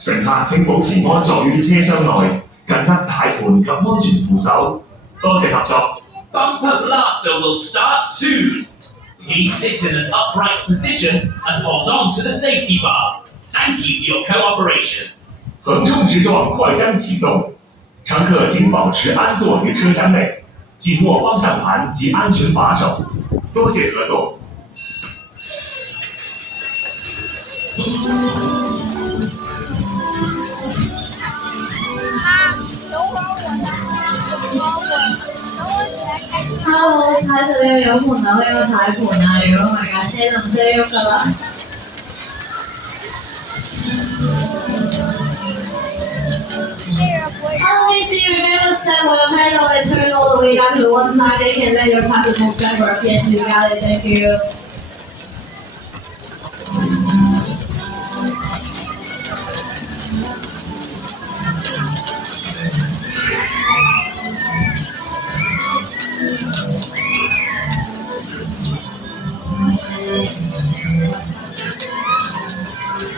乘客請保持安坐於車廂內，緊握軚盤及安全扶手。多謝合作。Bumper Blaster will start soon. Please sit in an upright position and hold on to the safety bar. Thank you for your cooperation. 横冲直撞，快将启动。乘客请保持安坐于车厢内，紧握方向盘及安全把手。多谢合作。Hello，睇實你個油門啊，呢個軚盤啊，如果唔係架車就唔識喐㗎啦。Always you remember step on your pedal and turn all the way down to the one side. You can let your car move backward. Yes, you got it. Thank you.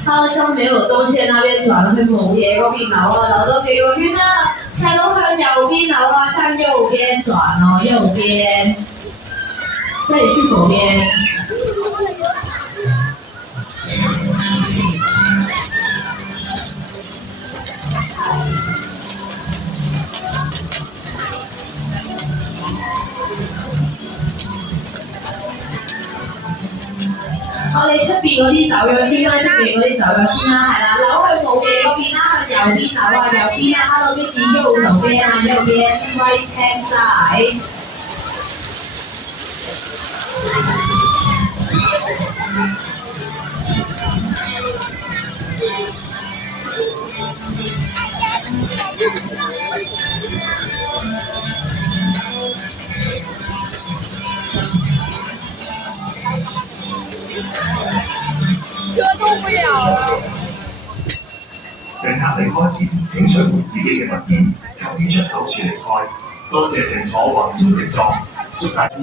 Hello， 向沒有動線那邊轉去冇嘢嗰邊扭啊，扭多幾個圈啦，細佬向右邊扭啊，向右邊轉哦，右邊，這裡是左邊。我哋出邊嗰啲走咗先啦，出邊嗰啲走咗先啦，係啦，扭去冇嘢嗰邊啦，向右邊扭啊，右邊啦，Hello， 這是右手邊啊，右邊 right hand side。车动不了了。乘客離開前請取回自己嘅物件，由於出口處離開。多謝乘坐橫衝直撞，祝大家